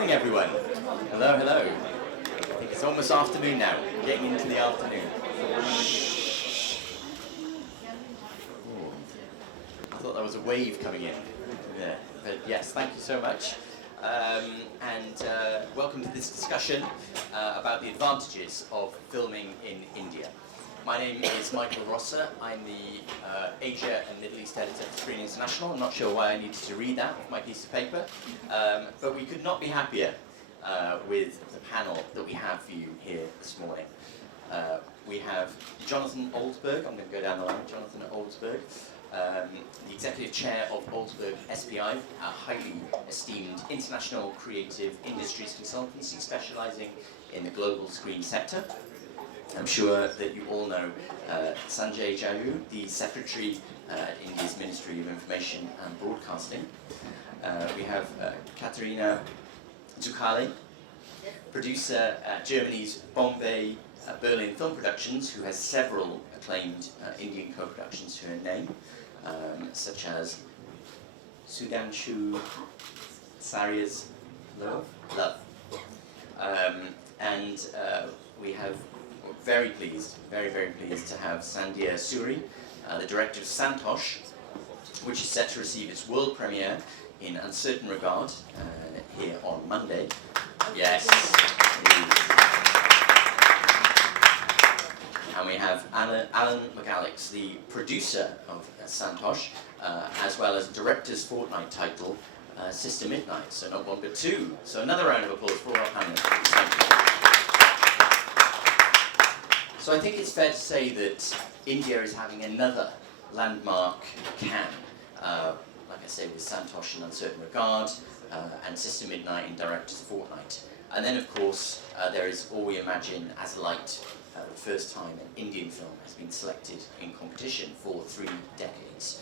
morning, everyone. Hello, hello. I think it's almost afternoon now, getting into the afternoon. Ooh. I thought there was a wave coming in there. But yes, thank you so much. Welcome to this discussion about the advantages of filming in India. My name is Michael Rosser. I'm the Asia and Middle East editor for Screen International. I'm not sure why I needed to read that off my piece of paper, but we could not be happier with the panel that we have for you here this morning. We have Jonathan Oldsberg. I'm going to go down the line. Jonathan Oldsberg, the executive chair of Oldsberg SPI, a highly esteemed international creative industries consultancy specializing in the global screen sector. I'm sure that you all know Sanjay Jayoo, the Secretary at India's Ministry of Information and Broadcasting. We have Katerina Zuccalli, producer at Germany's Bombay Berlin Film Productions, who has several acclaimed Indian co-productions to her name, such as Sudhanshu Sarya's Love. We have very pleased to have Sandhya Suri, the director of Santosh, which is set to receive its world premiere in Uncertain Regard here on Monday. Yes. And we have Alan McAlex, the producer of Santosh, as well as director's fortnight title, Sister Midnight. So not one but two. So another round of applause for our panel. So I think it's fair to say that India is having another landmark Cannes, like I say, with Santosh in Uncertain Regard, and Sister Midnight in Director's Fortnight. And then, of course, there is All We Imagine as Light, the first time an Indian film has been selected in competition for 3 decades.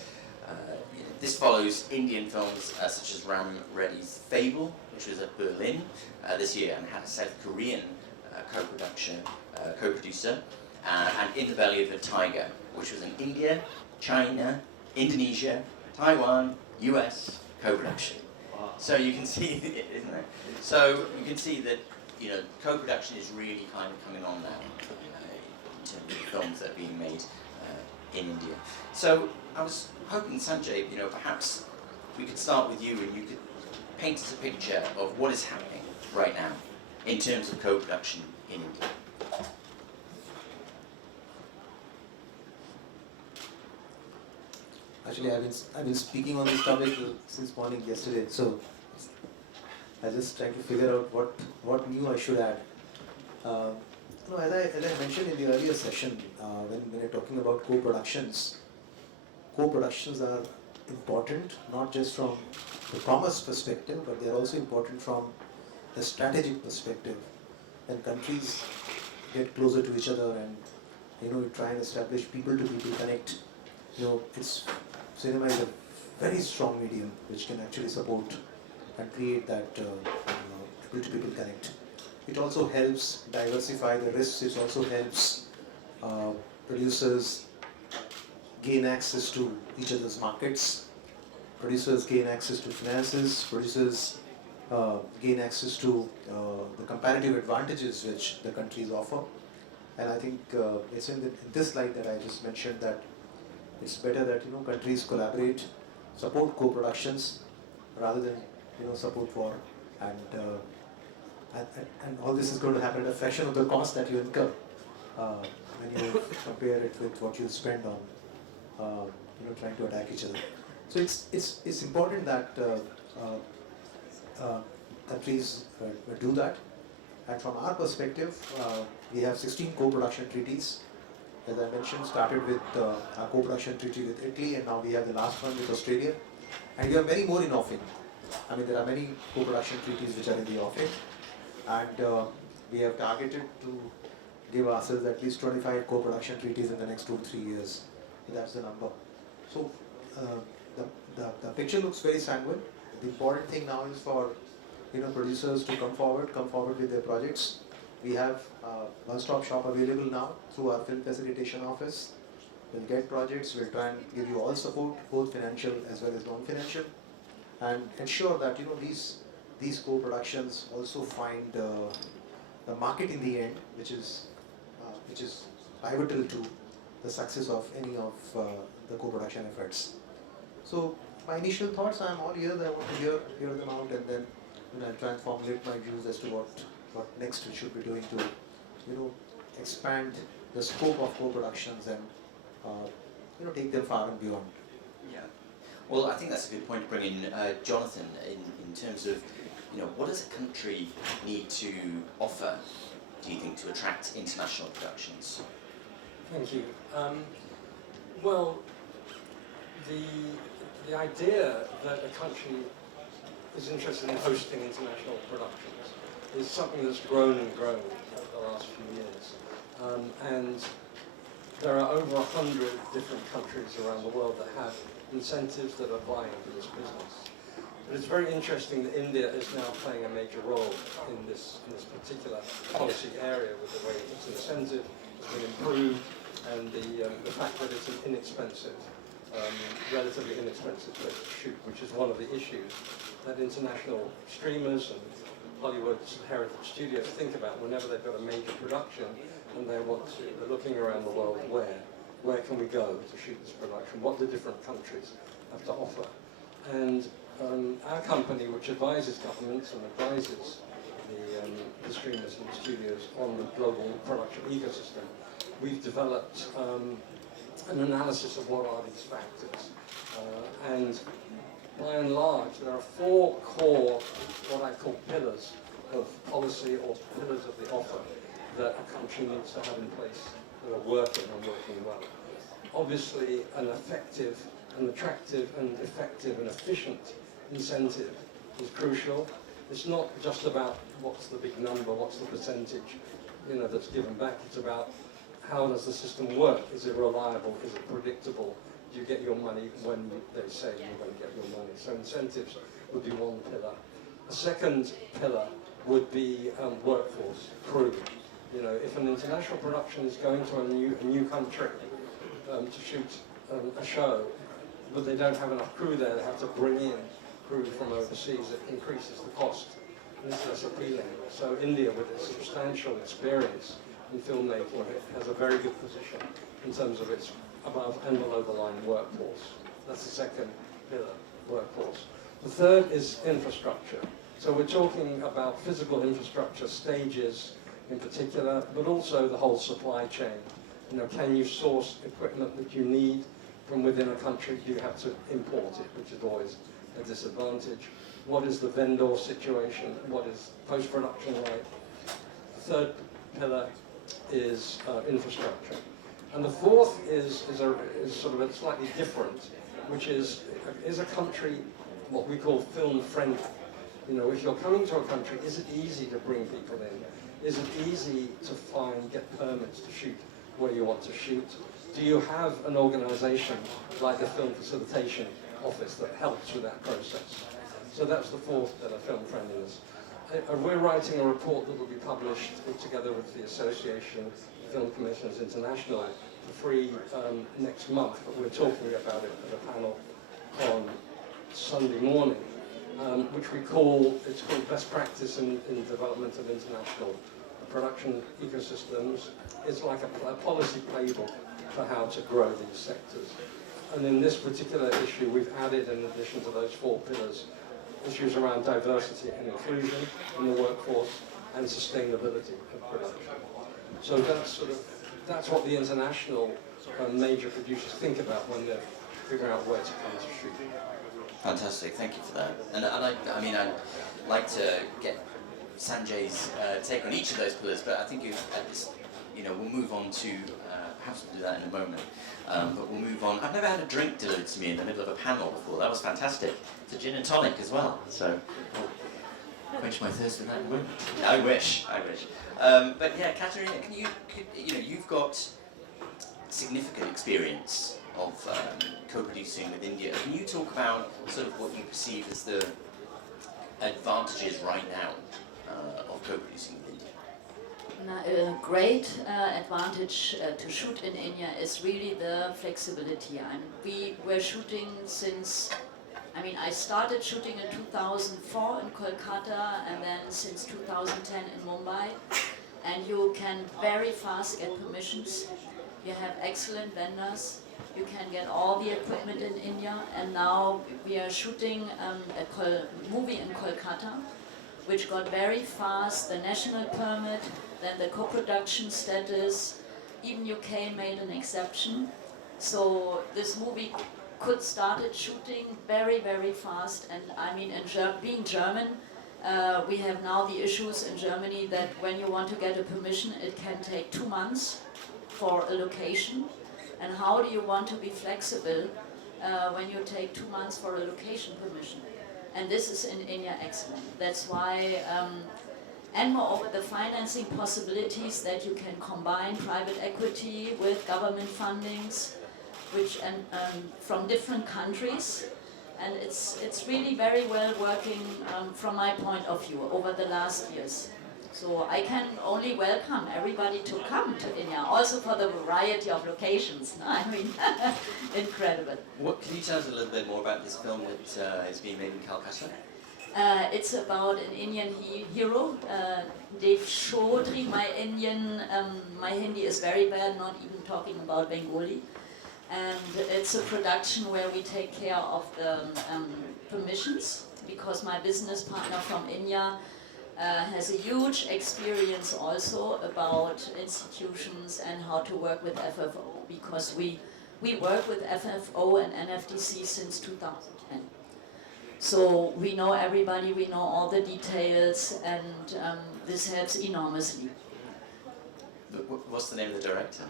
This follows Indian films such as Ram Reddy's Fable, which was at Berlin this year and had a South Korean co-producer, and In the Belly of the Tiger, which was an India, China, Indonesia, Taiwan, US co-production. Wow. So you can see, isn't it? So you can see that co-production is really kind of coming on now in terms of films that are being made in India. So I was hoping, Sanjay, perhaps we could start with you and you could paint us a picture of what is happening right now in terms of co-production in India. Actually, I've been speaking on this topic since morning yesterday, so I just trying to figure out what new I should add. As I mentioned in the earlier session, when we're talking about co-productions are important not just from the commerce perspective, but they're also important from the strategic perspective. When countries get closer to each other and you try and establish people-to-people connect, cinema is a very strong medium which can actually support and create that people-to-people connect. It also helps diversify the risks. It also helps producers gain access to each other's markets. Producers gain access to finances. Producers gain access to the comparative advantages which the countries offer. And I think it's in this light that I just mentioned that it's better that countries collaborate, support co-productions rather than support war, and all this is going to happen at a fraction of the cost that you incur when you compare it with what you spend on trying to attack each other. So it's important that countries do that. And from our perspective, we have 16 co-production treaties. As I mentioned, started with our co-production treaty with Italy, and now we have the last one with Australia. And we have many more in offing. I mean, there are many co-production treaties which are in the offing. And we have targeted to give ourselves at least 25 co-production treaties in the next 2-3 years. That's the number. So the picture looks very sanguine. The important thing now is for producers to come forward with their projects. We have one-stop shop available now through our film facilitation office. We'll get projects, we'll try and give you all support, both financial as well as non-financial, and ensure that these these co-productions also find the market in the end, which is pivotal to the success of any of the co-production efforts. So my initial thoughts, I'm all ears. I want to hear them out, and then I'll try and formulate my views as to what next we should be doing to expand the scope of co-productions and take them far and beyond. Yeah. Well, I think that's a good point to bring in Jonathan in terms of, what does a country need to offer, do you think, to attract international productions? Thank you. Well, the idea that a country is interested in hosting international productions is something that's grown and grown over the last few years. And there are over 100 different countries around the world that have incentives that are vying for this business. But it's very interesting that India is now playing a major role in this particular policy area with the way its incentive has been improved and the fact that it's an inexpensive, relatively inexpensive place to shoot, which is one of the issues that international streamers and Hollywood's heritage studios think about whenever they've got a major production and they're looking around the world where can we go to shoot this production, what the different countries have to offer. And our company, which advises governments and advises the streamers and the studios on the global production ecosystem, we've developed an analysis of what are these factors. And by and large, there are 4 core, what I call pillars of policy or pillars of the offer that a country needs to have in place that are working and working well. Obviously, an effective and attractive and effective and efficient incentive is crucial. It's not just about what's the big number, what's the percentage, that's given back. It's about how does the system work? Is it reliable? Is it predictable? Do you get your money when they say you're going to get your money? So incentives would be one pillar. A second pillar would be workforce, crew. If an international production is going to a new country to shoot a show, but they don't have enough crew there, they have to bring in crew from overseas, it increases the cost. And it's less appealing. So India, with its substantial experience in filmmaking, has a very good position in terms of its above and below the line workforce. That's the second pillar, workforce. The third is infrastructure. So we're talking about physical infrastructure, stages in particular, but also the whole supply chain. Can you source equipment that you need from within a country? Do you have to import it, which is always a disadvantage? What is the vendor situation? What is post-production like? The third pillar is infrastructure. And the fourth is sort of a slightly different, which is a country what we call film friendly? If you're coming to a country, is it easy to bring people in? Is it easy to get permits to shoot where you want to shoot? Do you have an organization like the Film Facilitation Office that helps with that process? So that's the fourth pillar, film friendliness. We're writing a report that will be published together with the Association of Film Commissioners International for free next month, but we're talking about it at a panel on Sunday morning, which it's called Best Practice in Development of International Production Ecosystems. It's like a policy playbook for how to grow these sectors. And in this particular issue, we've added, in addition to those 4 pillars, issues around diversity and inclusion in the workforce and sustainability of production. So that's what the international major producers think about when they're figuring out where to come to shoot. Fantastic, thank you for that. And I'd like to get Sanjay's take on each of those pillars, but I think we'll move on to, perhaps we'll do that in a moment, but we'll move on. I've never had a drink delivered to me in the middle of a panel before. That was fantastic. It's a gin and tonic as well, so I'll quench my thirst with that in a moment. I wish. But yeah, Katerina, you've got significant experience of co-producing with India. Can you talk about sort of what you perceive as the advantages right now of co-producing with India? A great advantage to shoot in India is really the flexibility. We were shooting since I mean, I started shooting in 2004 in Kolkata and then since 2010 in Mumbai. And you can very fast get permissions. You have excellent vendors. You can get all the equipment in India. And now we are shooting a movie in Kolkata, which got very fast the national permit, then the co-production status. Even UK made an exception. So this movie could started shooting very, very fast. And I mean, being German, we have now the issues in Germany that when you want to get a permission, it can take 2 months for a location. And how do you want to be flexible when you take 2 months for a location permission? And this is in India excellent. That's why, and moreover, the financing possibilities that you can combine private equity with government fundings, which from different countries. And it's really very well working from my point of view over the last years. So I can only welcome everybody to come to India, also for the variety of locations. I mean, incredible. What can you tell us a little bit more about this film that is being made in Calcutta? It's about an Indian hero, Dev Chaudhary. My Hindi is very bad, not even talking about Bengali. And it's a production where we take care of the permissions, because my business partner from India has a huge experience also about institutions and how to work with FFO, because we work with FFO and NFDC since 2010. So we know everybody, we know all the details, and this helps enormously. What's the name of the director?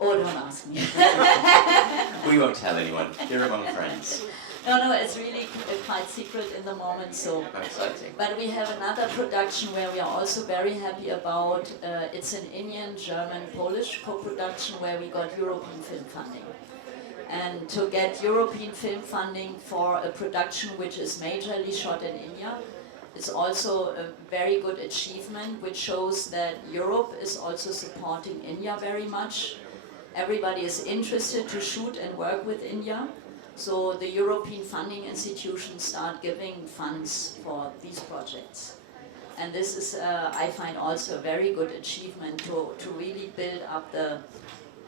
Oh, don't ask me. We won't tell anyone. You're among friends. No, it's really quite secret in the moment. So, How exciting. but we have another production where we are also very happy about. It's an Indian, German, Polish co-production where we got European film funding. And to get European film funding for a production which is majorly shot in India, it's also a very good achievement, which shows that Europe is also supporting India very much. Everybody is interested to shoot and work with India. So the European funding institutions start giving funds for these projects. And this is, I find, also a very good achievement to really build up the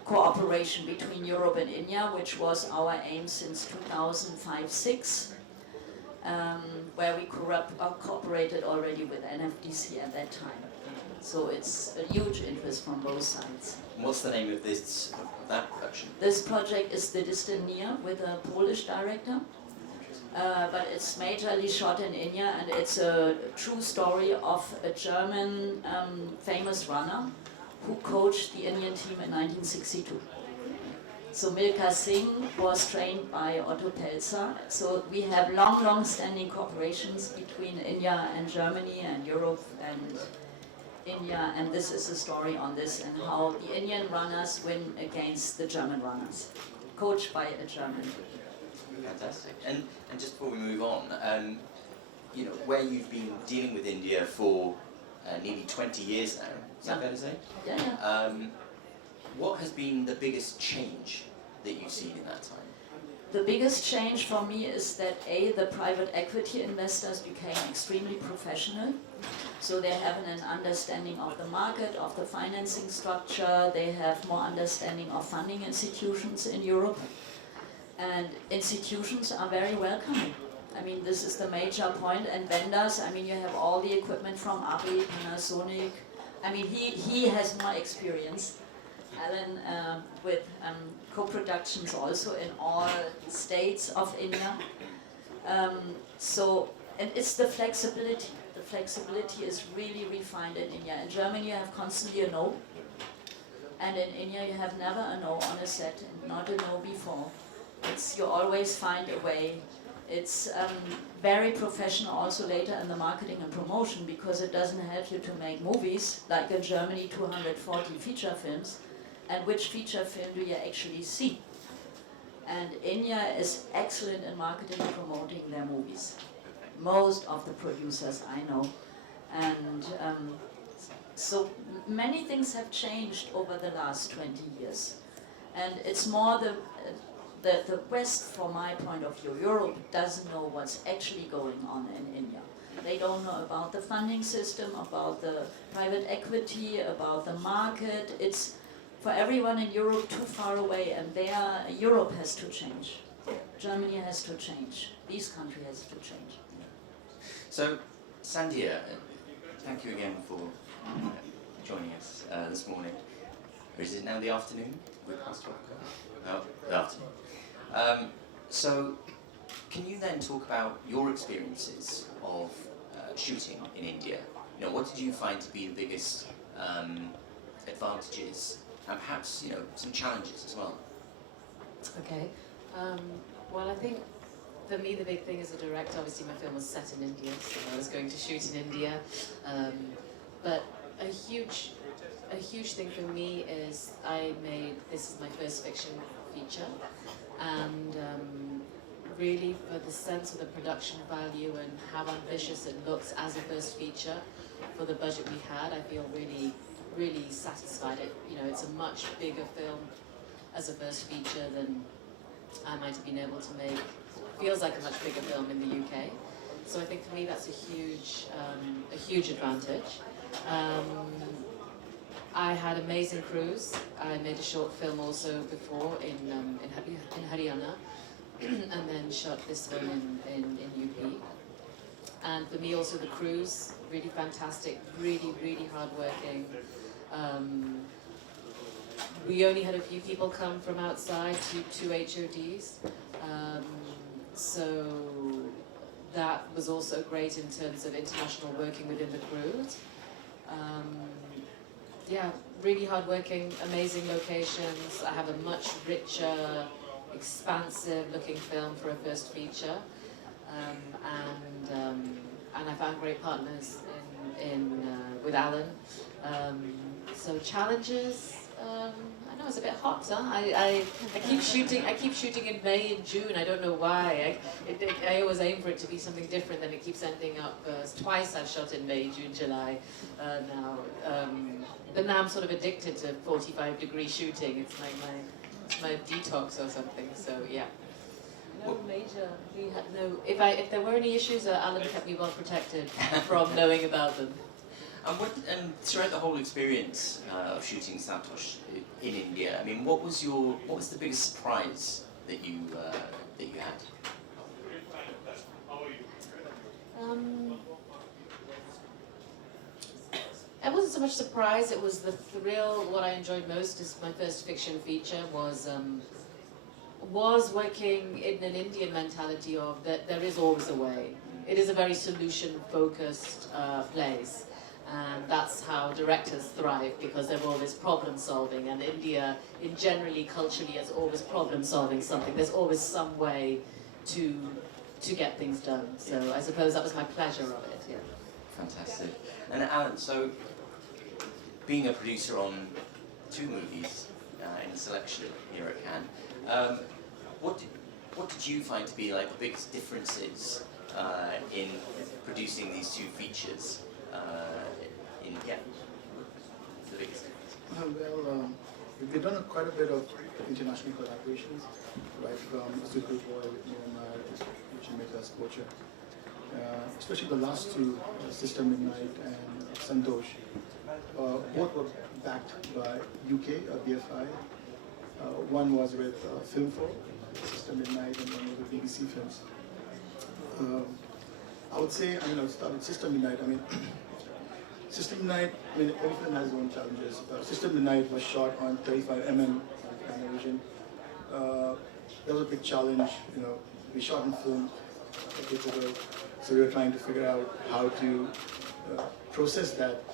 cooperation between Europe and India, which was our aim since 2005-06, where we cooperated already with NFDC at that time. So it's a huge interest from both sides. What's the name of that production? This project is The Distant Near with a Polish director, but it's majorly shot in India, and it's a true story of a German famous runner who coached the Indian team in 1962. So Milkha Singh was trained by Otto Pelzer. So we have long standing cooperations between India and Germany and Europe and India, and this is a story on this and how the Indian runners win against the German runners, coached by a German. Fantastic. And just before we move on, you know, where you've been dealing with India for nearly 20 years now, is that fair to say? Yeah. What has been the biggest change that you've seen in that time? The biggest change for me is that the private equity investors became extremely professional. So they have an understanding of the market, of the financing structure, they have more understanding of funding institutions in Europe. And institutions are very welcoming. I mean, this is the major point. And vendors, I mean, you have all the equipment from ABBYY, Panasonic. I mean, he has more experience. Alan with co-productions also in all states of India. And it's the flexibility. The flexibility is really refined in India. In Germany you have constantly a no. And in India you have never a no on a set, and not a no before. You always find a way. It's very professional also later in the marketing and promotion, because it doesn't help you to make movies, like in Germany 240 feature films. And which feature film do you actually see? And India is excellent in marketing and promoting their movies. Most of the producers I know. And so many things have changed over the last 20 years. And it's more the West, from my point of view, Europe doesn't know what's actually going on in India. They don't know about the funding system, about the private equity, about the market. It's for everyone in Europe too far away, and Europe has to change. Germany has to change. This country has to change. So, Sandhya, thank you again for joining us this morning. Or is it now the afternoon? We're past 12 o'clock? No, the afternoon. So, can you then talk about your experiences of shooting in India? You know, what did you find to be the biggest advantages, and perhaps, you know, some challenges as well? Okay. Well, I think for me the big thing as a director, obviously my film was set in India, so I was going to shoot in India. But a huge thing for me is this is my first fiction feature, and really for the sense of the production value and how ambitious it looks as a first feature for the budget we had, I feel really, really satisfied. It's a much bigger film as a first feature than I might have been able to make. Feels like a much bigger film in the UK. So I think for me that's a huge advantage. I had amazing crews. I made a short film also before in Haryana, and then shot this film in UP. And for me also the crews, really fantastic, really, really hardworking. We only had a few people come from outside, two HODs. So that was also great in terms of international working within the crews. Yeah, really hardworking, amazing locations. I have a much richer, expansive looking film for a first feature. And I found great partners with Alan. So challenges, I know it's a bit hot, huh? I keep shooting in May and June. I don't know why. I always aim for it to be something different, then it keeps ending up. Twice I've shot in May, June, July now. But now I'm sort of addicted to 45-degree shooting. It's like my detox or something. So yeah. No major. We had no. If there were any issues, Alan kept me well protected from knowing about them. And throughout the whole experience of shooting Santosh in India, I mean, what was the biggest surprise that you had? It wasn't so much surprise. It was the thrill. What I enjoyed most is my first fiction feature was working in an Indian mentality of that there is always a way. It is a very solution-focused place. And that's how directors thrive, because they're always problem solving, and India generally culturally is always problem solving something. There's always some way to get things done. So I suppose that was my pleasure of it. Yeah. Fantastic. And Alan, so being a producer on 2 movies in the selection here at Cannes, what did you find to be like the biggest differences in producing these 2 features? The biggest difference. We've done quite a bit of international collaborations, right from Super Boy with Myanmar, which made us Poacher. Especially the last 2, Sister Midnight and Santosh, both were backed by UK, BFI. One was with Film4, Sister Midnight, and one was with BBC Films. I would say, I'll start with Sister Midnight. Sister Midnight, every film has its own challenges. Sister Midnight was shot on 35mm Panavision. That was a big challenge. We shot in film a paperwork, so we were trying to figure out how to process that.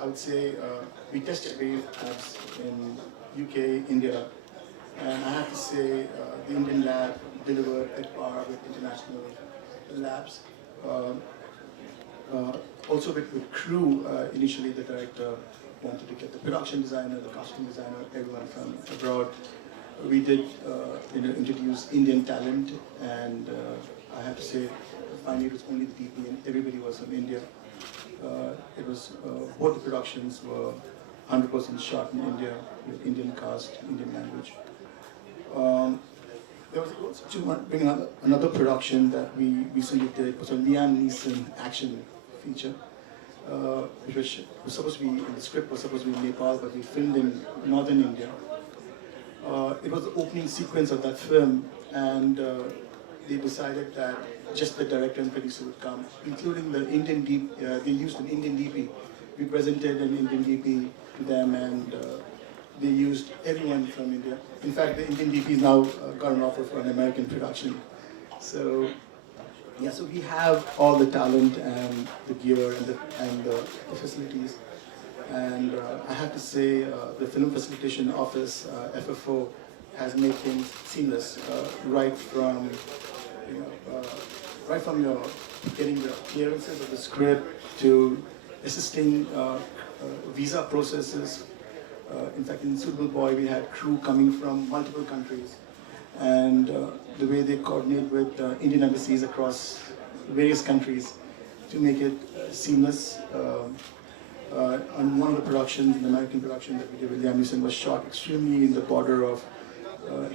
I would say we tested various labs in UK, India, and I have to say the Indian lab delivered at par with international labs. Also with crew, initially the director wanted to get the production designer, the costume designer, everyone from abroad. We did introduce Indian talent, and I have to say finally it was only the DP and everybody was from India. It was both the productions were 100% shot in India with Indian cast, Indian language. there was also to bring another production that we recently did. It was a Liam Neeson action feature, which was supposed to be, the script was supposed to be in Nepal, but we filmed in northern India. It was the opening sequence of that film, and they decided that just the director and producer would come, including the Indian DP. They used an Indian DP. We presented an Indian DP to them, and they used everyone from India. In fact, the Indian DP now got an offer for an American production. So, yeah, so we have all the talent and the gear and the facilities. And I have to say, the Film Facilitation Office, FFO, has made things seamless right from your getting the clearances of the script to assisting visa processes. In fact, in Suitable Boy, we had crew coming from multiple countries, and the way they coordinate with Indian embassies across various countries to make it seamless. On one of the productions, an American production that we did with Liam Neeson, was shot extremely in the border of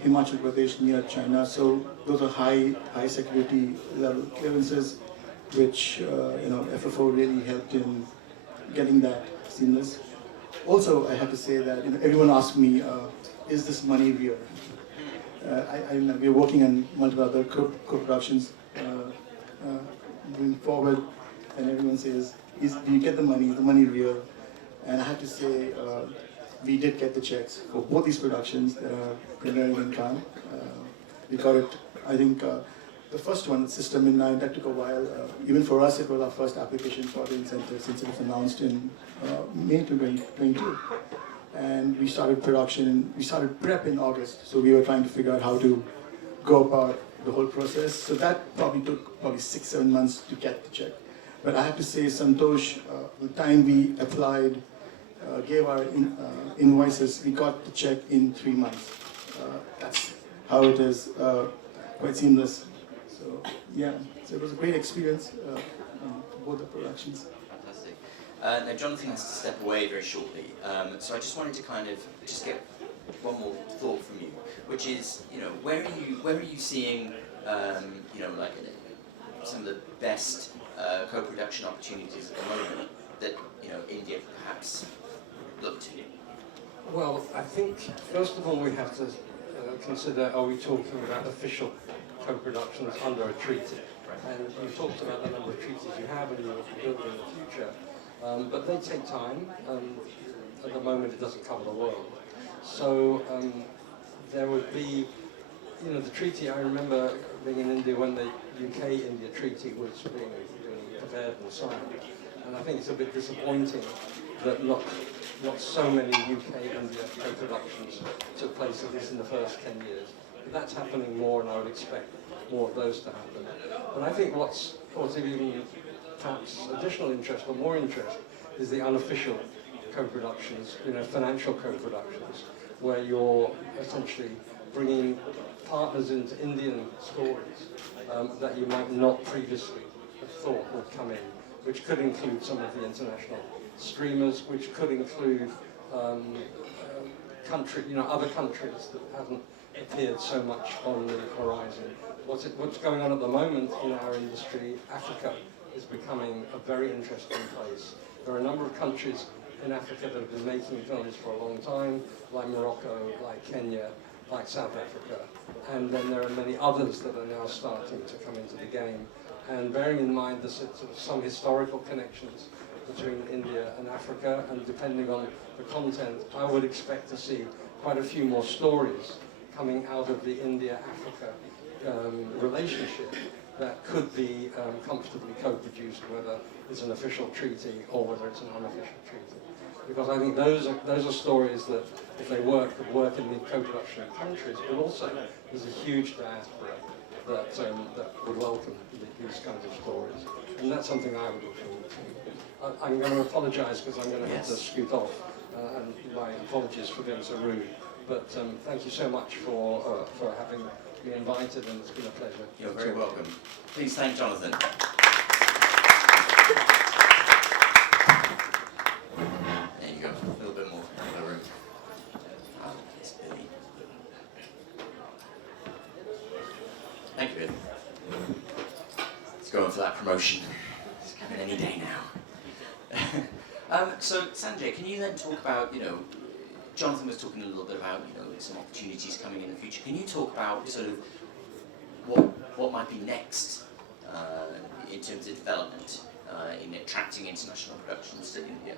Himachal Pradesh near China. So those are high security level clearances, which FFO really helped in getting that seamless. Also, I have to say that everyone asked me, is this money real? We're working on multiple other co-productions moving forward, and everyone says, do you get the money? Is the money real? And I have to say, we did get the checks for both these productions that are premiering in Cannes. We got it, I think, the first one, System Midnight, that took a while. Even for us, it was our first application for the incentive since it was announced in May 2022. And we started production, we started prep in August. So we were trying to figure out how to go about the whole process. So that probably took 6-7 months to get the check. But I have to say, Santosh, the time we applied, gave our invoices, we got the check in 3 months. That's how it is, quite seamless. So yeah, so it was a great experience for both the productions. Fantastic. Now Jonathan has to step away very shortly, so I just wanted to kind of just get one more thought from you, which is, where are you seeing, like some of the best co-production opportunities at the moment that India perhaps look to? Well, I think first of all we have to consider: are we talking about official co-productions under a treaty? And you talked about the number of treaties you have and you will build in the future, but they take time. At the moment, it doesn't cover the world. So there would be, the treaty. I remember being in India when the UK-India treaty was being prepared and signed, and I think it's a bit disappointing that not so many UK-India co-productions took place, at least in the first 10 years. But that's happening more, and I would expect more of those to happen. But I think what's of even perhaps additional interest or more interest is the unofficial co-productions, financial co-productions, where you're essentially bringing partners into Indian stories that you might not previously have thought would come in, which could include some of the international streamers, which could include other countries that haven't appeared so much on the horizon. What's going on at the moment in our industry, Africa is becoming a very interesting place. There are a number of countries in Africa that have been making films for a long time, like Morocco, like Kenya, like South Africa, and then there are many others that are now starting to come into the game. And bearing in mind the sort of some historical connections between India and Africa, and depending on the content, I would expect to see quite a few more stories coming out of the India-Africa relationship that could be comfortably co-produced, whether it's an official treaty or whether it's an unofficial treaty. Because I think those are stories that, if they work, could work in the co-production countries, but also there's a huge diaspora that would welcome these kinds of stories. And that's something I would look forward to. I'm going to apologise because I'm going to have to scoot off, and my apologies for being so rude. But thank you so much for having me invited, and it's been a pleasure. You're very welcome. Please thank Jonathan. There you go, a little bit more in the room. It's Billy. for that promotion. It's coming any day now. So Sanjay, can you then talk about, Jonathan was talking a little bit about, some opportunities coming in the future. Can you talk about sort of what might be next in terms of development in attracting international productions to India?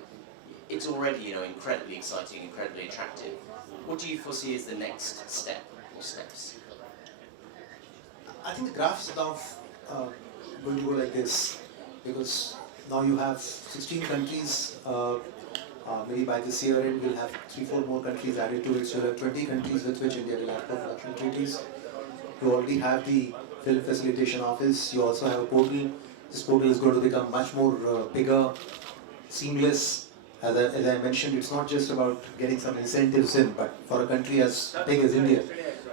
It's already, incredibly exciting, incredibly attractive. What do you foresee as the next step or steps? I think the graphs now going to go like this, because now you have 16 countries. Maybe by this year end we'll have 3-4 more countries added to it. So you have 20 countries with which India will have co-production treaties. You already have the film facilitation office. You also have a portal. This portal is going to become much more bigger, seamless. As I mentioned, it's not just about getting some incentives in, but for a country as big as India,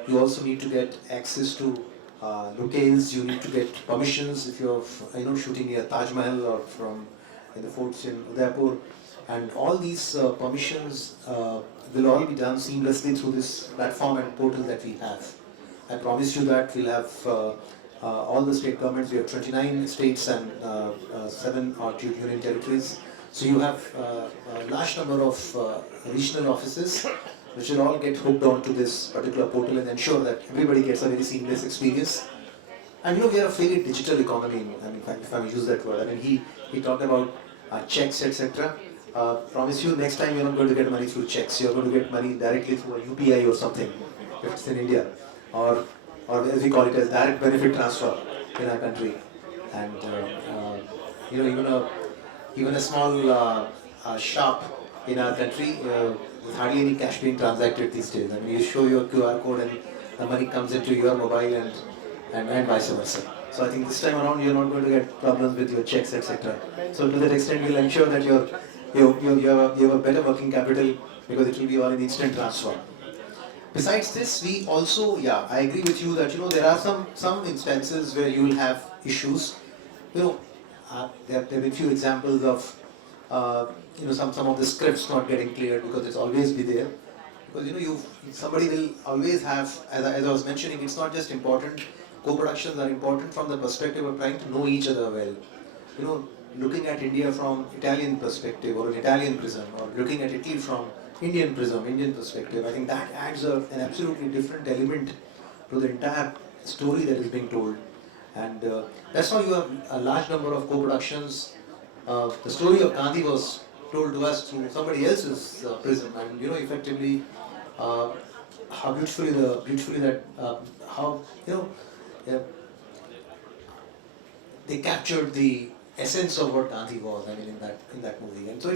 you also need to get access to locales. You need to get permissions if you're shooting near Taj Mahal or from in the forts in Udaipur. And all these permissions will all be done seamlessly through this platform and portal that we have. I promise you that we'll have all the state governments. We have 29 states and 7 odd union territories. So you have a large number of regional offices which will all get hooked onto this particular portal and ensure that everybody gets a very seamless experience. And we are a fairly digital economy. I mean, if I use that word. I mean, he talked about checks, etc. Promise you, next time you're not going to get money through checks. You're going to get money directly through a UPI or something, if it's in India, or as we call it as direct benefit transfer in our country. And even a small shop in our country, there's hardly any cash being transacted these days. I mean, you show your QR code and the money comes into your mobile and vice versa. So I think this time around you're not going to get problems with your checks, etc. So to that extent, we'll ensure that you have a better working capital, because it will be all in instant transfer. Besides this, we also, I agree with you that there are some instances where you will have issues. There have been few examples of some of the scripts not getting cleared, because it's always be there. Because somebody will always have, as I was mentioning, it's not just important. Co-productions are important from the perspective of trying to know each other well. Looking at India from Italian perspective or an Italian prism, or looking at Italy from Indian prism, Indian perspective, I think that adds an absolutely different element to the entire story that is being told. And that's why you have a large number of co-productions. The story of Gandhi was told to us through somebody else's prism, and effectively how beautifully that they captured the essence of what Gandhi was. I mean, in that movie. And so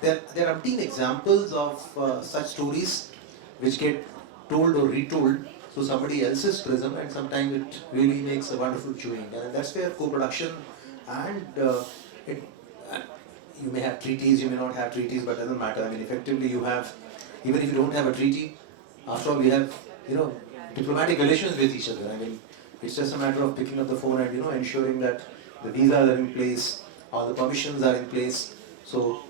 there are umpteen examples of such stories which get told or retold through somebody else's prism, and sometimes it really makes a wonderful chewing. And that's where co-production and you may have treaties, you may not have treaties, but it doesn't matter. I mean, effectively you have, even if you don't have a treaty, after all we have, diplomatic relations with each other. I mean, it's just a matter of picking up the phone and, ensuring that the visas are in place, all the permissions are in place. So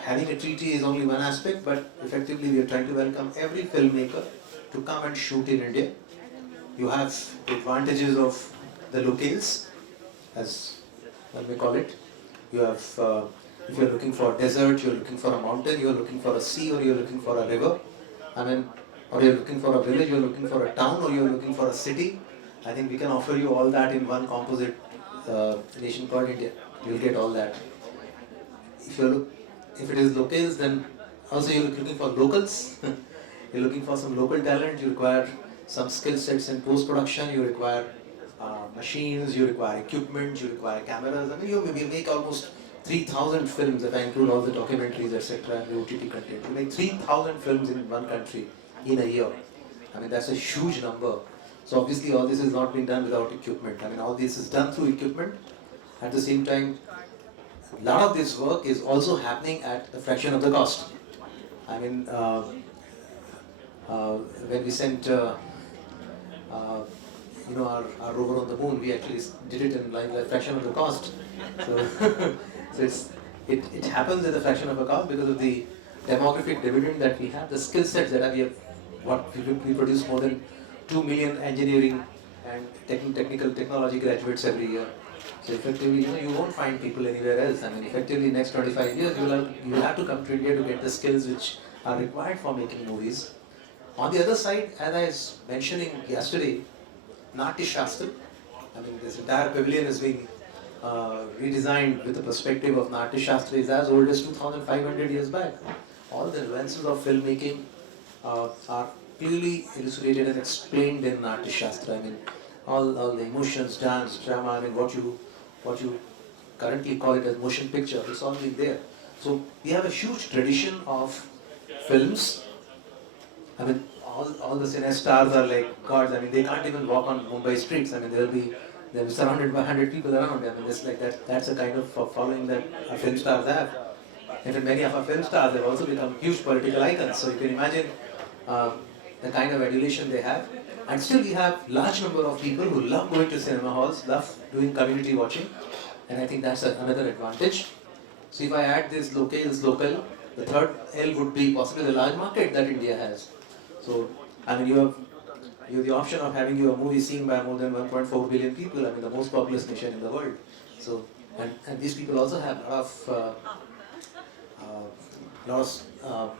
having a treaty is only one aspect, but effectively we are trying to welcome every filmmaker to come and shoot in India. You have the advantages of the locales, as one may call it. You have, if you're looking for a desert, you're looking for a mountain, you're looking for a sea, or you're looking for a river. I mean, or you're looking for a village, you're looking for a town, or you're looking for a city. I think we can offer you all that in one composite nation called India. You'll get all that. If it is locals, then also you're looking for locals. You're looking for some local talent. You require some skill sets in post-production. You require machines. You require equipment. You require cameras. I mean, we make almost 3,000 films if I include all the documentaries, etc., and the OTT content. You make 3,000 films in one country in a year. I mean, that's a huge number. So obviously all this is not being done without equipment. I mean, all this is done through equipment. At the same time, a lot of this work is also happening at a fraction of the cost. I mean, when we sent our rover on the moon, we actually did it in like a fraction of the cost. So, it happens at a fraction of a cost because of the demographic dividend that we have, the skill sets that we produce more than 2 million engineering and technical technology graduates every year. So effectively, you won't find people anywhere else. I mean, effectively, next 25 years, you'll have to come to India to get the skills which are required for making movies. On the other side, as I was mentioning yesterday, Natya Shastra. I mean, this entire pavilion is being redesigned with the perspective of Natya Shastra is as old as 2,500 years back. All the nuances of filmmaking are clearly elucidated and explained in Natya Shastra. I mean, all the emotions, dance, drama, I mean, what you currently call it as motion picture, it's all been there. So we have a huge tradition of films. I mean, all the cine stars are like gods. I mean, they can't even walk on Mumbai streets. I mean, they'll be surrounded by 100 people around. I mean, just like that. That's a kind of following that our film stars have. In fact, many of our film stars have also become huge political icons. So you can imagine the kind of adulation they have. And still, we have large number of people who love going to cinema halls, love doing community watching, and I think that's another advantage. So if I add this local, the third L would be possibly the large market that India has. So, I mean, you have the option of having your movie seen by more than 1.4 billion people. I mean, the most populous nation in the world. So, and these people also have a lot of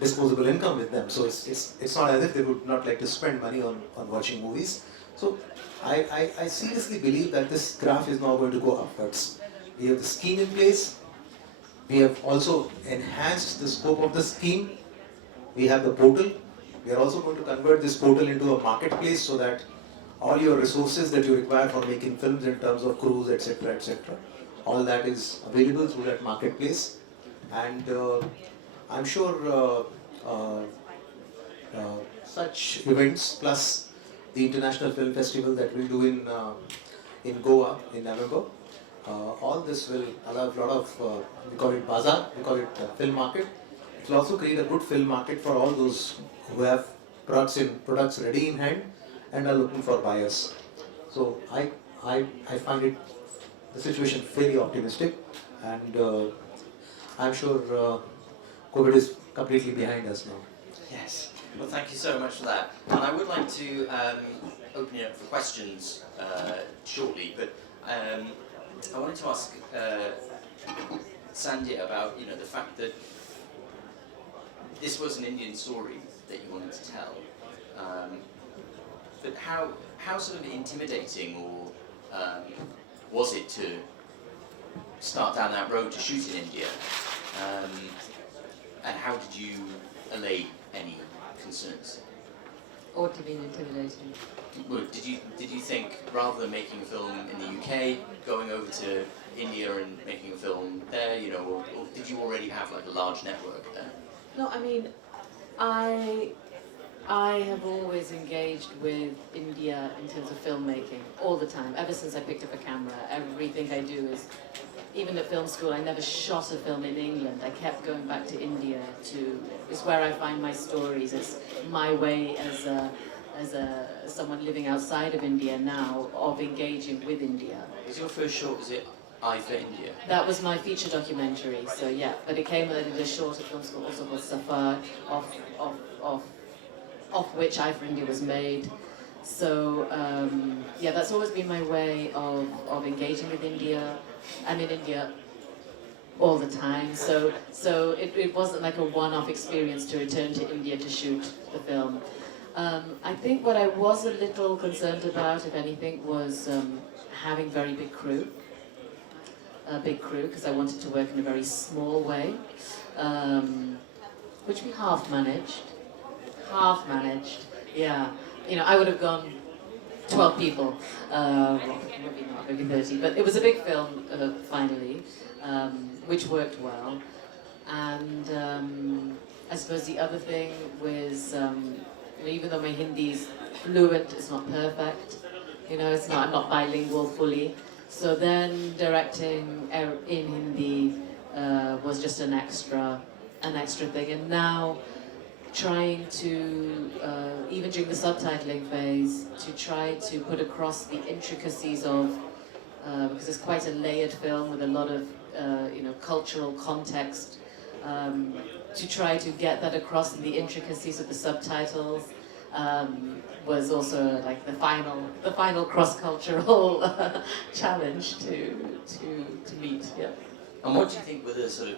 disposable income with them. So it's not as if they would not like to spend money on watching movies. So I seriously believe that this graph is now going to go upwards. We have the scheme in place. We have also enhanced the scope of the scheme. We have the portal. We are also going to convert this portal into a marketplace so that all your resources that you require for making films in terms of crews, etc., all that is available through that marketplace. And I'm sure such events plus the International Film Festival that we'll do in Goa in November, all this will allow a lot of, we call it bazaar, we call it film market. It will also create a good film market for all those who have products ready in hand and are looking for buyers. So I find the situation fairly optimistic, and I'm sure COVID is completely behind us now. Yes. Well, thank you so much for that. And I would like to open it up for questions shortly, but I wanted to ask Sandhya about the fact that this was an Indian story that you wanted to tell, but how sort of intimidating or was it to start down that road to shoot in India, and how did you allay any concerns? Or to be intimidating. Well, did you think rather than making a film in the UK, going over to India and making a film there, or did you already have like a large network there? No, I mean, I have always engaged with India in terms of filmmaking all the time. Ever since I picked up a camera, everything I do is, even at film school, I never shot a film in England. I kept going back to India it's where I find my stories. It's my way as someone living outside of India now of engaging with India. Was your first short, was it I for India? That was my feature documentary, so yeah. But it came with a short at film school also called Safar, of which I for India was made. So yeah, that's always been my way of engaging with India. I'm in India all the time, so it wasn't like a one-off experience to return to India to shoot the film. I think what I was a little concerned about, if anything, was having very big crew. Because I wanted to work in a very small way, which we half managed, yeah. I would have gone 12 people, maybe not, maybe 30, but it was a big film finally, which worked well. And I suppose the other thing was, even though my Hindi is fluent, it's not perfect, I'm not bilingual fully. So then directing in Hindi was just an extra thing, and now trying to, even during the subtitling phase, to try to put across the intricacies of, because it's quite a layered film with a lot of cultural context, to try to get that across in the intricacies of the subtitles, was also like the final cross-cultural challenge to meet. Yeah. And what do you think were the sort of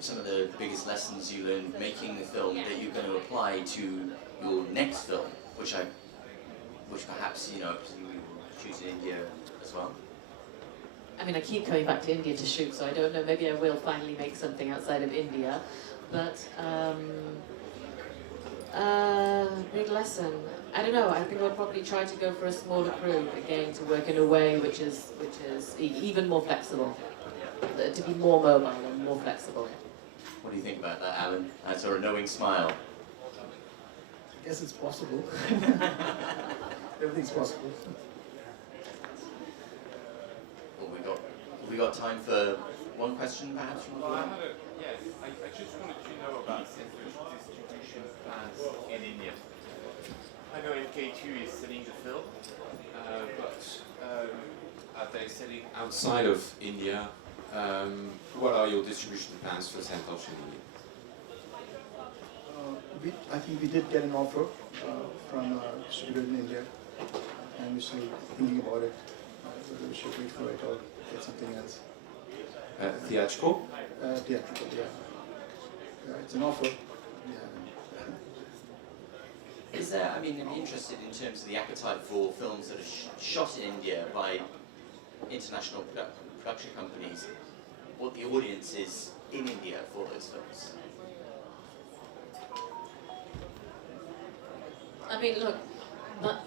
some of the biggest lessons you learned making the film that you're going to apply to your next film, which perhaps you will shoot in India as well? I mean, I keep coming back to India to shoot, so I don't know. Maybe I will finally make something outside of India. But big lesson. I don't know. I think I'd probably try to go for a smaller crew again, to work in a way which is even more flexible, to be more mobile and more flexible. What do you think about that, Alan? I saw a knowing smile. I guess it's possible. Everything's possible. Well, we got time for one question, perhaps, from the Well, floor? I just wanted to know about central distribution plans in India. I know MK2 is selling the film, but are they selling outside of India? What are your distribution plans for Santosh in India? I think we did get an offer from a distributor in India, and we're still thinking about it. Whether we should wait for it or get something else. Theatrical? Theatrical, yeah. It's an offer. Is there, I'd be interested in terms of the appetite for films that are shot in India by international production companies, what the audience is in India for those films? I mean, look,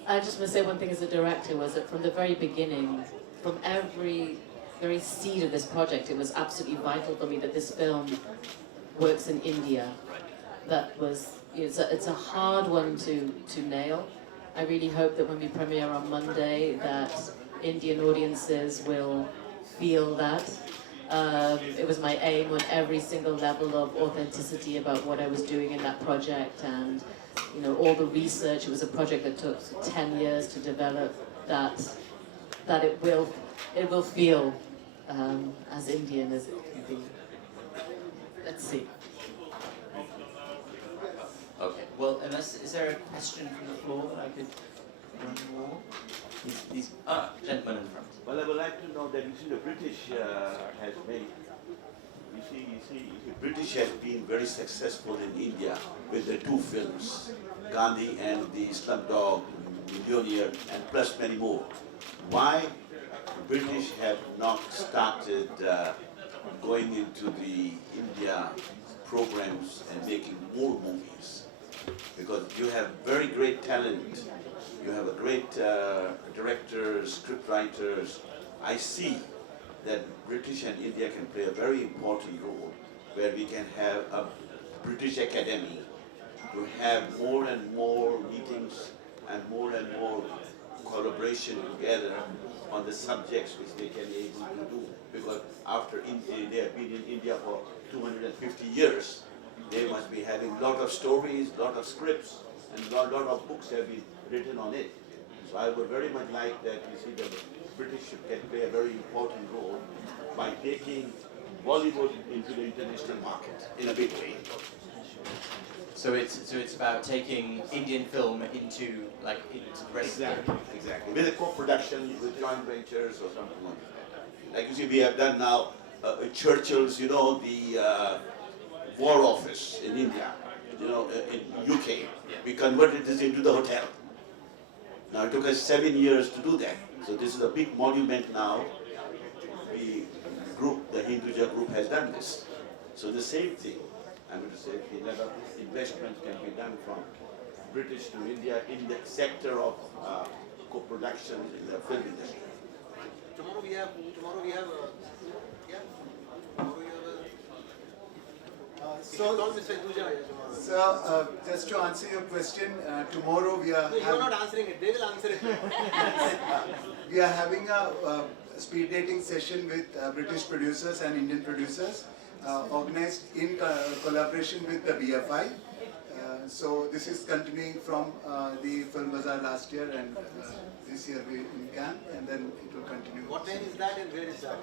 I just want to say one thing as a director, was that from the very beginning, from every very seed of this project, it was absolutely vital for me that this film works in India. That was, it's a hard one to nail. I really hope that when we premiere on Monday, that Indian audiences will feel that. It was my aim on every single level of authenticity about what I was doing in that project, and all the research. It was a project that took 10 years to develop, that it will feel as Indian as it can be. Let's see. Okay, well, is there a question from the floor that I could run more? Gentleman in front. Well, I would like to know that the British has made. You see, British has been very successful in India with the two films, Gandhi and the Slumdog Millionaire, and plus many more. Why British have not started going into the India programs and making more movies? Because you have very great talent. You have a great directors, script writers. I see that British and India can play a very important role, where we can have a British Academy to have more and more meetings and more collaboration together on the subjects which they can be able to do. Because after they have been in India for 250 years, they must be having a lot of stories, lot of scripts, and a lot of books have been written on it. So I would very much like that the British can play a very important role by taking Bollywood into the international market in a big way. So it's about taking Indian film into the rest of the... Exactly. With a co-production, with joint ventures or something like that. Like you see, we have done now Churchill's, the War Office in India, in UK. We converted this into the hotel. Now it took us 7 years to do that. So this is a big monument now. The Hinduja group has done this. So the same thing, I'm going to say, a lot of this investment can be done from British to India in the sector of co-production in the film industry. Tomorrow we have So, just to answer your question, tomorrow we are. No, you are not answering it. They will answer it. We are having a speed dating session with British producers and Indian producers, organized in collaboration with the BFI. So this is continuing from the Film Bazaar last year, and this year we in Cannes, and then it will continue. What time is that and where is that?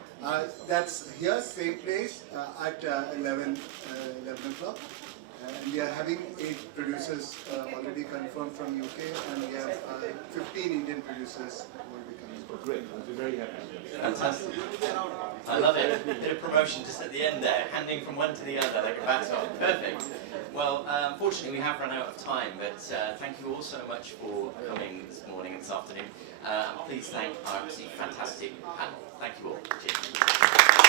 That's here, same place, at 11 o'clock. And we are having 8 producers already confirmed from UK, and we have 15 Indian producers who will be coming. Oh, great, I'm very happy. Fantastic. I love it. Bit of promotion just at the end there, handing from one to the other like a baton. Perfect. Well, unfortunately we have run out of time, but thank you all so much for coming this morning and this afternoon. And please thank our absolutely fantastic panel. Thank you all. Cheers.